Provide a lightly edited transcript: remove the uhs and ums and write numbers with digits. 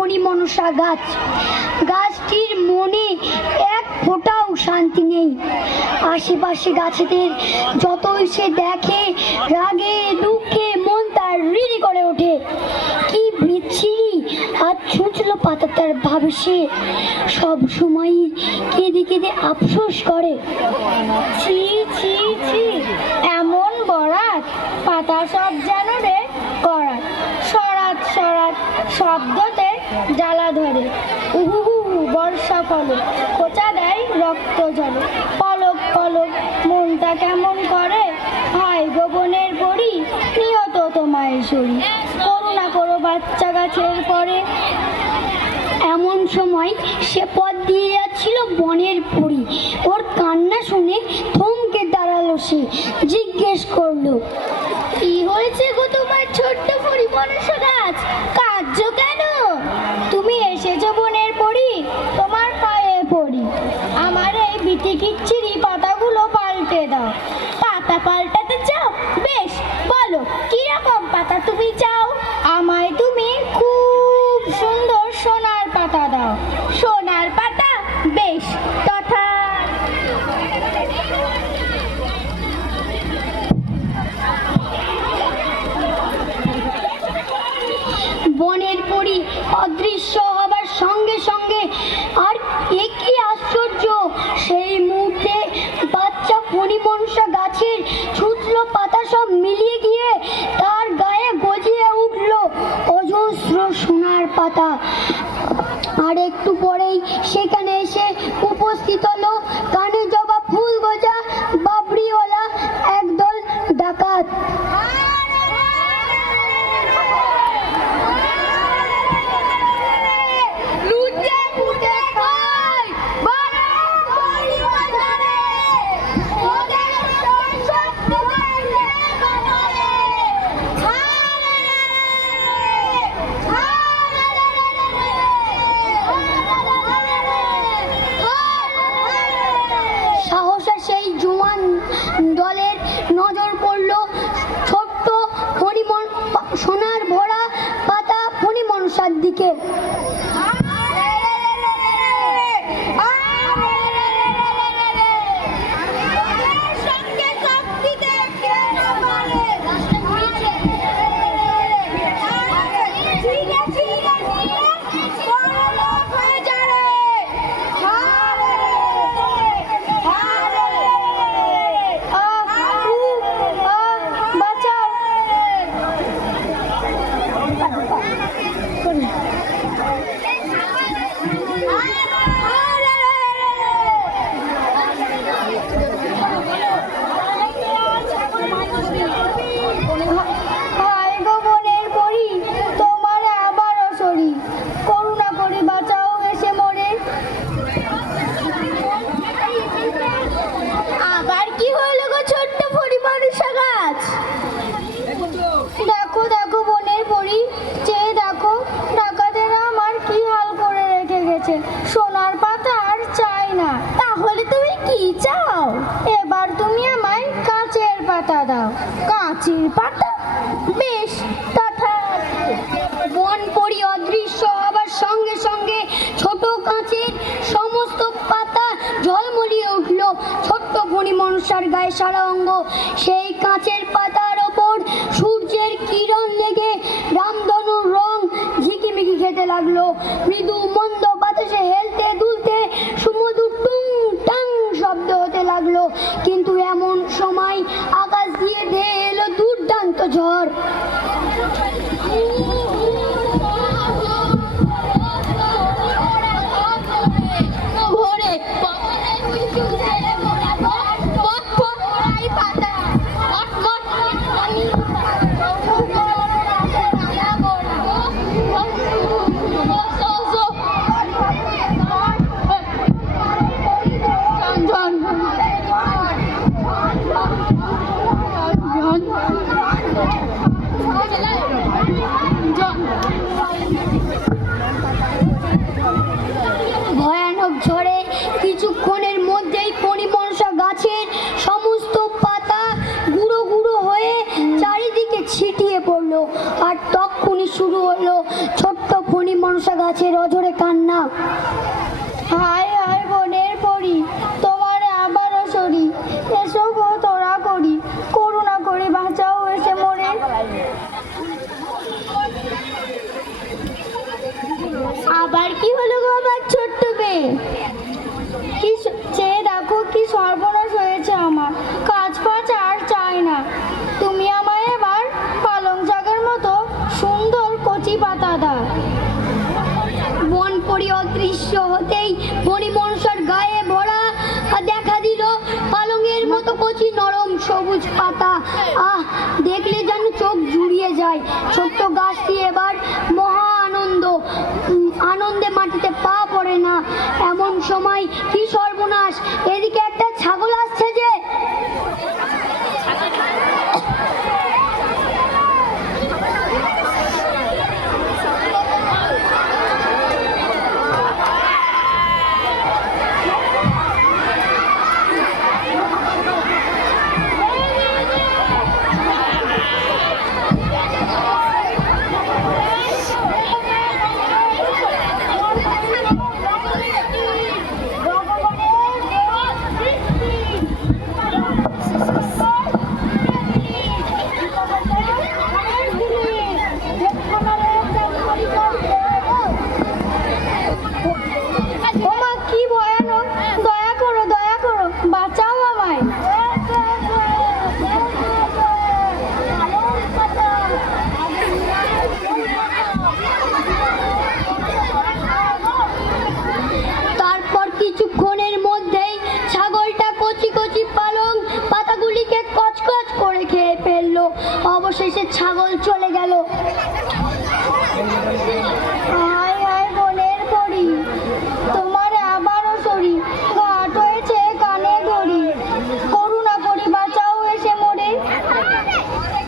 ফণি মনসা গাছ। গাছটির মনে এক ফোঁটাও শান্তি নেই। আশেপাশে গাছেদের যতই সে দেখে, রাগে দুঃখে মন তার রিরি করে ওঠে। কি বিচ্ছিরি আর ছুঁচলো পাতা তার ভাবে সে সব সময় কেঁদে কেঁদে আফসোস করে। ছি ছি ছি, এমন বরাত, পাতা সব যেন রে করাত। সরাত সরাত শব্দতে জ্বালা ধরে। উহু বর্ষা পলক, খোঁচা দেয় রক্ত জলে। পলক পলক মনটা কেমন করে, হাই গোপনের পরি নিয়ত তোমায় সরি। করুণা করো বাচ্চা গাছের পরে। এমন সময় সে পথ দিয়ে যাচ্ছিল বনের পরী। ওর কান্না শুনে থমকে দাঁড়ালো সে, জিজ্ঞেস করলো, কি হয়েছে গো তোমার ছোট্ট পরি মনসা গাছ, কাঁদছো কেন? তুমি এসেছো বনের পরি, তোমার পায়ে পড়ি। আমার এই বিটিকিচ্ছিরি পাতাগুলো পাল্টে দাও। পাতা পাল্টাতে চাও? বেশ, বলো কিরকম পাতা তুমি চাও? আমায় তুমি খুব সুন্দর সোনার পাতা দাও। সোনার পাতা? বেশ, তথা। বনের পরী অদৃশ্য হবার সঙ্গে সঙ্গে আর একই আশ্চর্য, সেই মুহূর্তে বাচ্চা ফণি মনসা গাছের ছুঁচলো পাতা সব মিলিয়ে গিয়ে তার গায়ে গজিয়ে উঠল অজস্র সোনার পাতা। আর একটু পরেই সেখানে এসে উপস্থিত হলো কানে জবা ফুল গোজা বাবরিওয়ালা একদল ডাকাত। সাহসা সেই জুয়ান দলের নজর পড়ল ছোট্ট সোনার ভরা পাতা ফণি মনসার দিকে। দেখো দেখো বনের পরী, চেয়ে দেখো ডাকাতেরা আমার কি হাল করে রেখে গেছে। সোনার পাতা আর চাই না। তাহলে তুমি কি চাও? এবার তুমি আমায় কাঁচের পাতা দাও। কাঁচের পাতা? বেশ, তথা। বন পরী অদৃশ্য হবার সঙ্গে সঙ্গে ছোট কাঁচের সমস্ত পাতা ঝলমলিয়ে উঠল ছোট্ট ফণি মনসার গায়ে সারা অঙ্গ। সেই কাঁচের পাতার ওপর সূর্যের কিরণ লেগে রামধনুর রং ঝিকিমিকি খেতে লাগলো। মৃদু মন্দ বাতাসে হেলতে দুলতে সুমধুর টুং টাং শব্দ হতে লাগলো। কিন্তু এমন সময় আকাশ দিয়ে ধেয়ে এলো দুর্দান্ত ঝড়। গাছের অঝরে কান্না। হায় হায় বনের পরি, তোমার আবারও সরি, এসো গো তোরা করি, করুণা করে বাঁচাও এসে মোরে। আবার কি হলো গো আমার ছোট্ট মেয়ে? চেয়ে দেখো কি সর্বনাশ হয়েছে আমার, কাজ ফাজ আর চাই না, তুমি আমায় এবার পালং শাকের মতো সুন্দর কচি পাতা দাও। বন পরি অদৃশ্য হতেই মণি মনসার গায়ে ভরা দেখা দিল পালঙের মতো কচি নরম সবুজ পাতা। আহ, দেখলে যেন চোখ জুড়িয়ে যায়। ছোট্ট গাছটি এবার মহা আনন্দে মাটিতে পা পড়ে না। এমন সময় কি সর্বনাশ, এদিকে একটা ছাগল আসছে যে। ওমা কি ভয়ানক, দয়া করো দয়া করো, বাঁচাও আমায়। তারপর কিছুক্ষণের মধ্যেই ছাগলটা কচি কচি পালং পাতাগুলিকে কচকচ করে খেয়ে ফেললো। অবশেষে ছাগল চলে গেল।